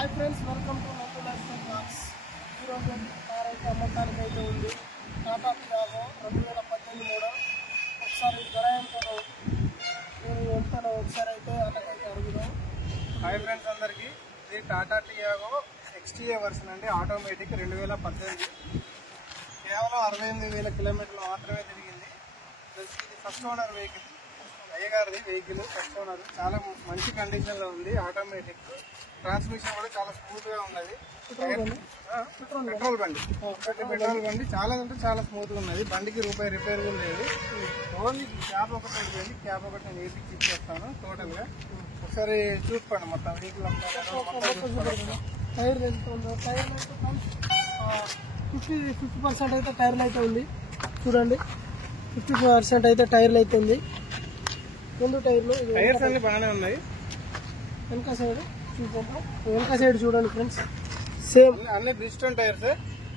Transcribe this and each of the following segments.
Hi friends, welcome to నందు life style blogs. ఈరోజు car అయితే అమ్మకానికి అయితే ఉంది. టాటా టియాగో 2018 మోడల్. ఒకసారి ధర ఎంతనో ఒకసారి అయితే అన్నకైతే అడుగుదాం. హాయ్ ఫ్రెండ్స్ అందరికి, ఇది టాటా టియాగో XTA వర్షన్ అండి. ఆటోమేటిక్ 2018, కేవలం 68,000 కిలోమీటర్లు మాత్రమే తిరిగింది. ఇది ఫస్ట్ ఓనర్ వెహికల్, అయ్యగారిది వెహికల్. ఫస్ట్ ఓనర్, చాలా మంచి కండిషన్ లో ఉంది. ఆటోమేటిక్, ట్రాన్స్మిషన్ కూడా చాలా స్మూత్ గా ఉన్నది. పెట్రోల్ బండి చాలా అంటే చాలా స్మూత్ గా ఉన్నది. బండికి రూపాయి రిపేర్ కూడా లేదు. ఓన్లీ క్యాబ్ ఒకటి అయిపోయింది. క్యాబ్ ఒకటి నేను వేపించి ఇచ్చేస్తాను టోటల్ గా. ఒకసారి చూసుకోండి మొత్తం వెహికల్ టైర్ ఎంత ఉందో. టైర్ అయితే 50% అయితే టైర్లు అయితే ఉంది. చూడండి, 50% అయితే టైర్లు అయితే ఉంది. ముందు టైర్లు టైర్స్ అన్ని బాగానే ఉన్నాయి. వెనక సైడ్ చూద్దాం. వెనక సైడ్ చూడండి ఫ్రెండ్స్, సేమ్ అన్ని బ్రిస్టన్ టైర్స్.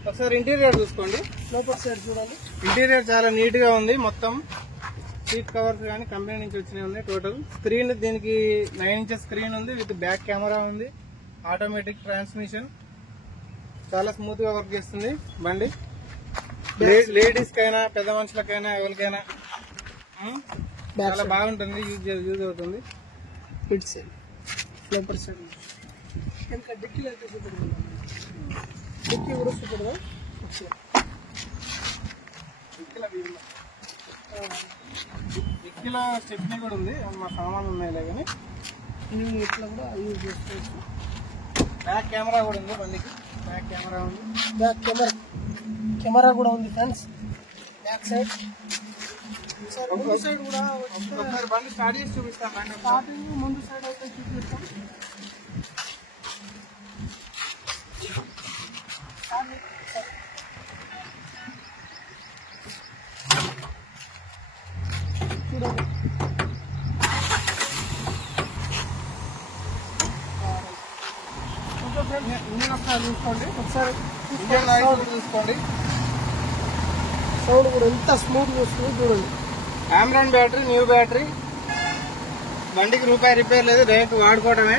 ఒకసారి ఇంటీరియర్ చూసుకోండి. లోపల సైడ్ చూడండి. ఇంటీరియర్ చాలా నీట్ గా ఉంది. మొత్తం సీట్ కవర్స్ కానీ కంపెనీ నుంచి వచ్చినాయి ఉన్నాయి. టోటల్ స్క్రీన్, దీనికి 9 inches స్క్రీన్ ఉంది. విత్ బ్యాక్ కెమెరా ఉంది. ఆటోమేటిక్ ట్రాన్స్మిషన్, చాలా స్మూత్ గా వర్క్ చేస్తుంది బండి. లేడీస్ కైనా పెద్ద మనుషులకైనా ఎవరికైనా చాలా బాగుంటుంది. యూజ్ అవుతుంది. ఇట్ సైడ్ లోపల సైడ్ ఇంకా డిక్కీలు అయితే సూపర్, డిక్కీ కూడా సూపర్ గా డిక్కీలో స్టెప్నీ కూడా ఉంది. మా సామాన్లు ఉన్నాయిలే కానీ ఇట్లా కూడా యూజ్ చేసుకోవచ్చు. బ్యాక్ కెమెరా కూడా ఉంది బండికి. బ్యాక్ కెమెరా ఉంది. బ్యాక్ కెమెరా కూడా ఉంది ఫ్రెండ్స్. బ్యాక్ సైడ్ ముందు సైడ్ కూడా ఒకసారి బండి స్టార్ట్ చేసి చూపిస్తాను. బండి స్టార్టింగ్ ముందు సైడ్ అయితే చూపిస్తాం. చూడండి, ఇంజిన్ ఒకసారి చూసుకోండి. ఒకసారి ఇంజిన్ నాయిస్ చూసుకోండి. సౌండ్ కూడా ఎంత స్మూత్ వస్తుంది చూడండి. ఆమ్రాన్ బ్యాటరీ, న్యూ బ్యాటరీ. బండికి రూపాయి రిపేర్ లేదు, డైరెక్ట్ వాడుకోవడమే.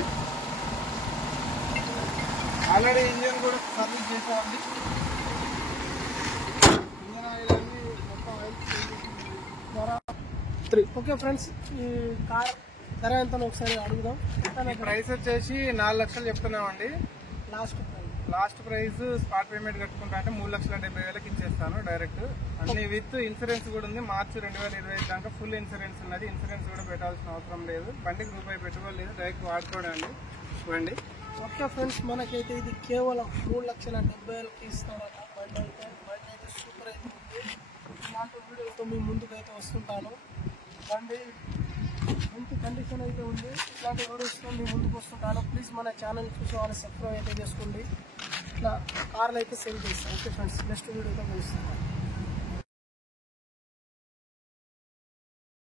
ఆల్రెడీ ఇంజిన్ కూడా సర్వీస్ చేసామండి. ఇంజిన్ ఆయిల్ అన్ని మొత్తం ఓకే ఫ్రెండ్స్, ఈ కార్ ధర ఎంతనో ఒకసారి అడుగుదాం. ప్రైస్ వచ్చేసి 4 లక్షలు చెప్తున్నామండి. లాస్ట్ ప్రైస్ స్పాట్ పేమెంట్ కట్టుకుంటా అంటే 3,70,000 ఇచ్చేస్తాను డైరెక్ట్. అన్ని విత్ ఇన్సూరెన్స్ కూడా ఉంది. మార్చి 2025 దాకా ఫుల్ ఇన్సూరెన్స్ ఉన్నది. ఇన్సూరెన్స్ కూడా పెట్టాల్సిన అవసరం లేదు. బండికి రూపాయి పెట్టుబడి లేదు, డైరెక్ట్ వాడుకోవడం అండి బండి. ఓకే ఫ్రెండ్స్, మనకైతే ఇది కేవలం 3,70,000కి ఇస్తాడట. బండి అయితే సూపర్ అయితే ఉంది. ఇలాంటి వీడియోతో మీ ముందుకైతే వస్తుంటాను. బండి మంచి కండిషన్ అయితే ఉంది. ఇలాంటి వీడియోస్తో మీ ముందుకు వస్తుంటాను. ప్లీజ్ మన ఛానల్ చూసి వాళ్ళు సబ్స్క్రైబ్ అయితే చేసుకోండి. ఇట్లా కార్లు అయితే సేల్ చేస్తాను. ఓకే ఫ్రెండ్స్, నెక్స్ట్ వీడియోతో కలుస్తాను.